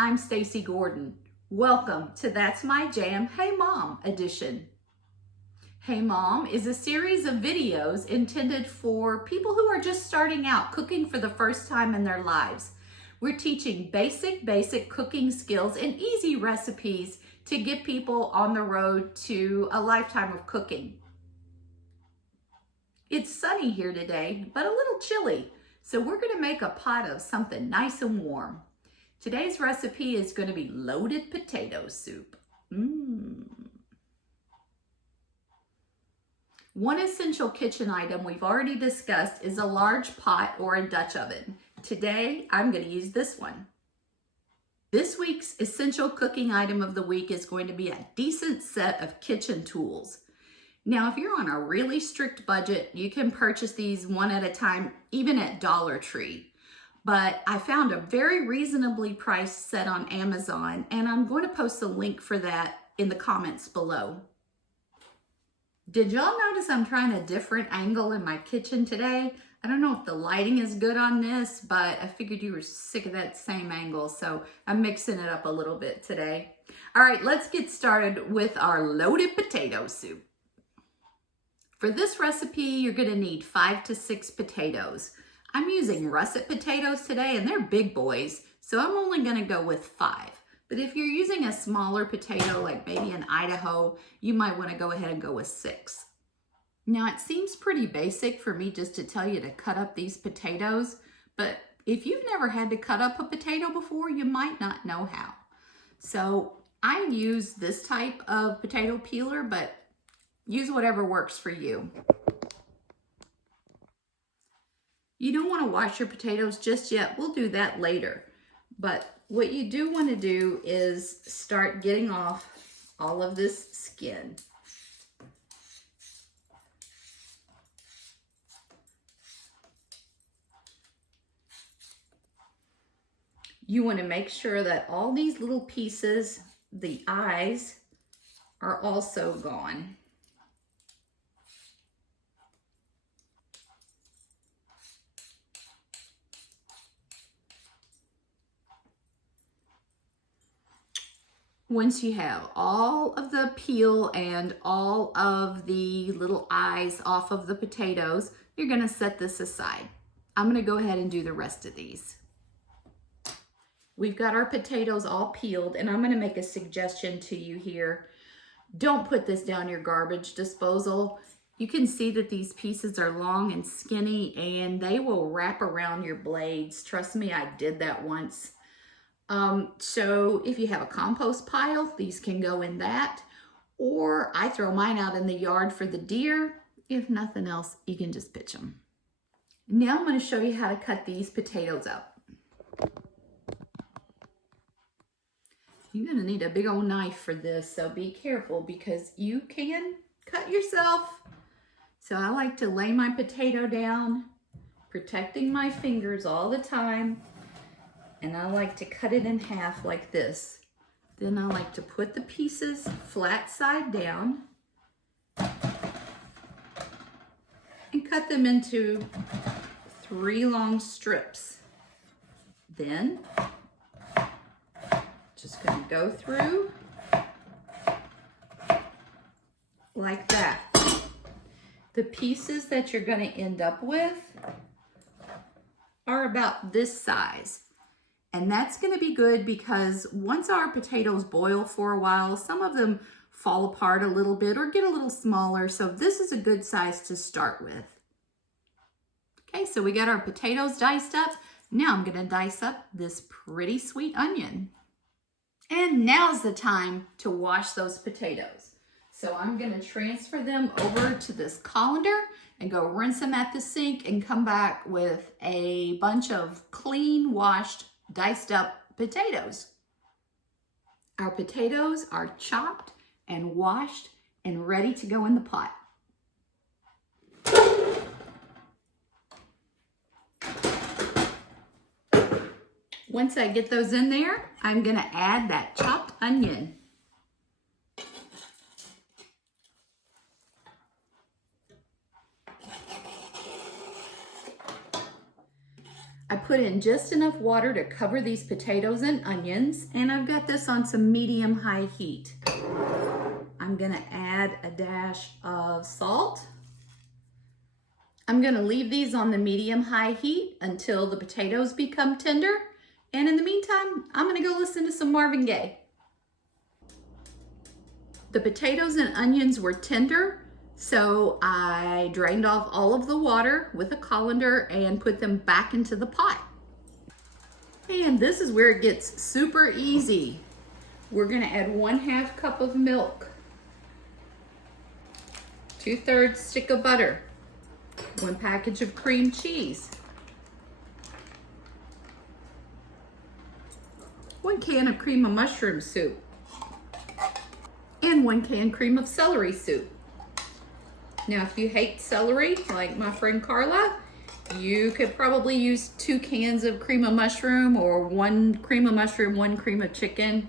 I'm Stacy Gordon. Welcome to That's My Jam, Hey Mom edition. Hey Mom is a series of videos intended for people who are just starting out cooking for the first time in their lives. We're teaching basic cooking skills and easy recipes to get people on the road to a lifetime of cooking. It's sunny here today, but a little chilly, so we're going to make a pot of something nice and warm. Today's recipe is going to be loaded potato soup. One essential kitchen item we've already discussed is a large pot or a Dutch oven. Today, I'm going to use this one. This week's essential cooking item of the week is going to be a decent set of kitchen tools. Now, if you're on a really strict budget, you can purchase these one at a time, even at Dollar Tree. But I found a very reasonably priced set on Amazon, and I'm going to post a link for that in the comments below. Did y'all notice I'm trying a different angle in my kitchen today? I don't know if the lighting is good on this, but I figured you were sick of that same angle, so I'm mixing it up a little bit today. All right, let's get started with our loaded potato soup. For this recipe, you're going to need 5 to 6 potatoes. I'm using russet potatoes today, and they're big boys, so I'm only going to go with 5. But if you're using a smaller potato, like maybe an Idaho, you might want to go ahead and go with 6. Now, it seems pretty basic for me just to tell you to cut up these potatoes, but if you've never had to cut up a potato before, you might not know how. So I use this type of potato peeler, but use whatever works for you. You don't want to wash your potatoes just yet. We'll do that later. But what you do want to do is start getting off all of this skin. You want to make sure that all these little pieces, the eyes, are also gone. Once you have all of the peel and all of the little eyes off of the potatoes, you're going to set this aside. I'm going to go ahead and do the rest of these. We've got our potatoes all peeled, and I'm going to make a suggestion to you here. Don't put this down your garbage disposal. You can see that these pieces are long and skinny, and they will wrap around your blades. Trust me, I did that once. So if you have a compost pile, these can go in that, or I throw mine out in the yard for the deer. If nothing else, you can just pitch them. Now I'm going to show you how to cut these potatoes up. You're going to need a big old knife for this, so be careful because you can cut yourself. So I like to lay my potato down, protecting my fingers all the time. And I like to cut it in half like this. Then I like to put the pieces flat side down and cut them into 3 long strips. Then just going to go through like that. The pieces that you're going to end up with are about this size. And that's going to be good because once our potatoes boil for a while, some of them fall apart a little bit or get a little smaller. So this is a good size to start with. Okay, so we got our potatoes diced up. Now I'm going to dice up this pretty sweet onion. And now's the time to wash those potatoes. So I'm going to transfer them over to this colander and go rinse them at the sink and come back with a bunch of clean, washed, diced up potatoes. Our potatoes are chopped and washed and ready to go in the pot. Once I get those in there, I'm going to add that chopped onion. I put in just enough water to cover these potatoes and onions, and I've got this on some medium-high heat. I'm gonna add a dash of salt. I'm gonna leave these on the medium-high heat until the potatoes become tender. And in the meantime, I'm gonna go listen to some Marvin Gaye. The potatoes and onions were tender, so I drained off all of the water with a colander and put them back into the pot. And this is where it gets super easy. We're gonna add 1/2 cup of milk, 2/3 stick of butter, 1 package of cream cheese, 1 can of cream of mushroom soup, and 1 can cream of celery soup. Now, if you hate celery, like my friend Carla, you could probably use 2 cans of cream of mushroom, or 1 cream of mushroom, 1 cream of chicken.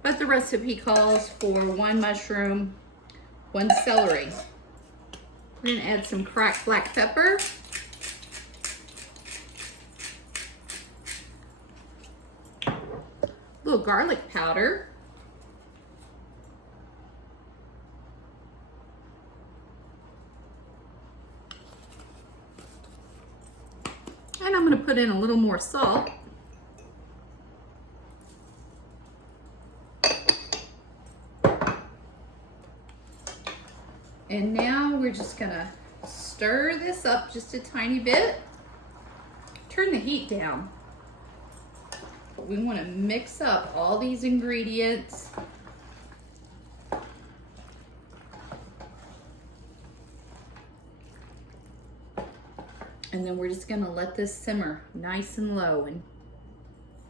But the recipe calls for 1 mushroom, 1 celery. We're gonna add some cracked black pepper. A little garlic powder. And I'm gonna put in a little more salt. And now we're just gonna stir this up just a tiny bit. Turn the heat down. We wanna mix up all these ingredients. And then we're just gonna let this simmer nice and low. And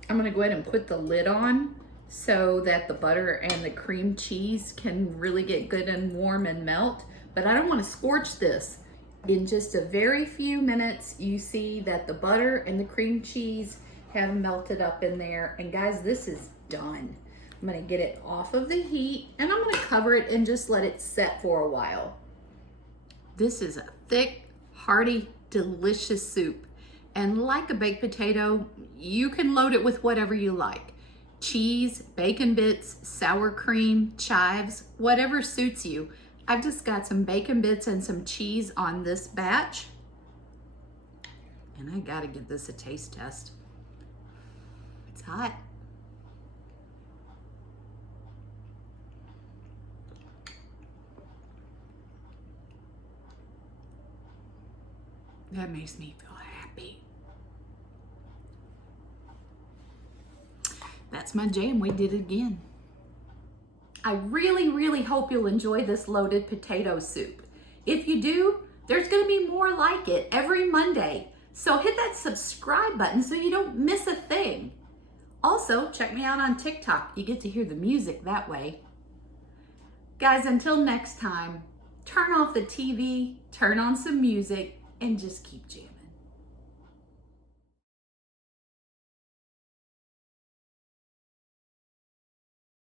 I'm gonna go ahead and put the lid on so that the butter and the cream cheese can really get good and warm and melt. But I don't wanna scorch this. In just a very few minutes, you see that the butter and the cream cheese have melted up in there. And guys, this is done. I'm gonna get it off of the heat and I'm gonna cover it and just let it set for a while. This is a thick, hearty, delicious soup. And like a baked potato, you can load it with whatever you like. Cheese, bacon bits, sour cream, chives, whatever suits you. I've just got some bacon bits and some cheese on this batch. And I gotta give this a taste test. It's hot. That makes me feel happy. That's my jam. We did it again. I really, really hope you'll enjoy this loaded potato soup. If you do, there's gonna be more like it every Monday. So hit that subscribe button so you don't miss a thing. Also, check me out on TikTok. You get to hear the music that way. Guys, until next time, turn off the TV, turn on some music, and just keep jamming.